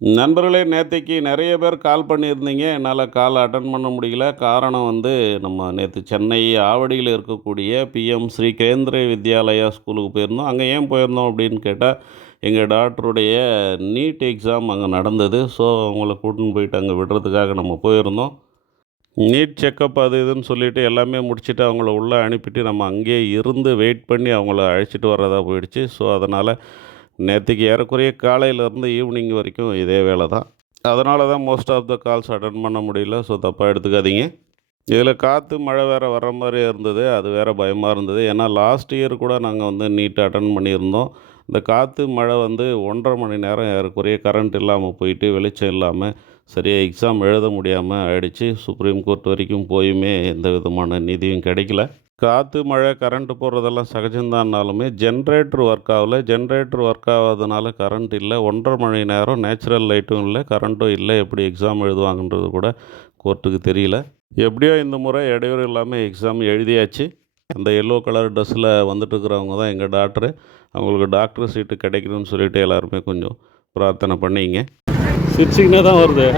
நண்பர்களே, நேத்தைக்கு நெறைய பேர் கால் பண்ணியிருந்தீங்க. என்னால கால் அட்டெண்ட் பண்ண முடியல. காரணம் வந்து, நம்ம நேத்து சென்னை ஆவடியில இருக்கக்கூடிய பிஎம் ஸ்ரீ கேந்திரிய வித்யாலயா ஸ்கூலுக்கு போயிருந்தோம். அங்க ஏன் போயிருந்தோம் அப்படின்னு கேட்டா, எங்க டாட்டருடைய நீட் எக்ஸாம் அங்க நடந்தது. ஸோ, அவங்கள கூட்டின்னு போயிட்டு அங்க விடுறதுக்காக நம்ம போயிருந்தோம். நீட் செக்கப் அது இதுன்னு சொல்லிட்டு எல்லாமே முடிச்சுட்டு, அவங்கள உள்ள அனுப்பிட்டு, நம்ம அங்கேயே இருந்து வெயிட் பண்ணி அவங்கள அழைச்சிட்டு வர்றதா போயிடுச்சு. ஸோ, அதனால நேத்தைக்கு ஏறக்குறைய காலையிலேருந்து ஈவினிங் வரைக்கும் இதே வேலை தான். அதனால தான் most of the calls attend பண்ண முடியல. ஸோ, தப்பா எடுத்துக்காதீங்க. இதில காத்து, மழை வேற வர்ற மாரியே இருந்தது. அது வேற பயமா இருந்தது. ஏன்னா லாஸ்ட் இயர் கூட நாங்க வந்து நீட் அட்டெண்ட் பண்ணியிருந்தோம். இந்த காத்து, மழை வந்து 1 1/2 மணி நேரம் ஏறக்குறைய கரண்ட் இல்லாம போயிட்டு, வெளிச்சம் இல்லாம சரியா எக்ஸாம் எழுத முடியாம ஆயிடுச்சு. சுப்ரீம் கோர்ட் வரைக்கும் போயுமே எந்த விதமான நீதியும் கிடைக்கல. காத்து, மழை, கரண்ட் போறதெல்லாம் சகஜம்தான்னாலுமே, ஜென்ரேட்டர் ஒர்க் ஆகல. ஜென்ரேட்டர் ஒர்க் ஆகாதனால கரண்ட் இல்ல. 1 1/2 மணி நேரம் நேச்சுரல் லைட்டும் இல்ல, கரண்ட்டும் இல்ல. எப்படி எக்ஸாம் எழுதுவாங்கன்றது கூட கோர்ட்டுக்கு தெரியல. எப்படியோ இந்த முறை இடையூறு இல்லாம எக்ஸாம் எழுதியாச்சு. அந்த எல்லோ கலர் ட்ரெஸ்ஸில வந்துட்டுருக்கிறவங்க தான் எங்க டாக்டரு. அவங்களுக்கு டாக்டர் சீட்டு கிடைக்கணும்னு சொல்லிட்டு எல்லாருமே கொஞ்சம் பிரார்த்தனை பண்ணிங்க. சிரிச்சுக்கினே தான் வருது.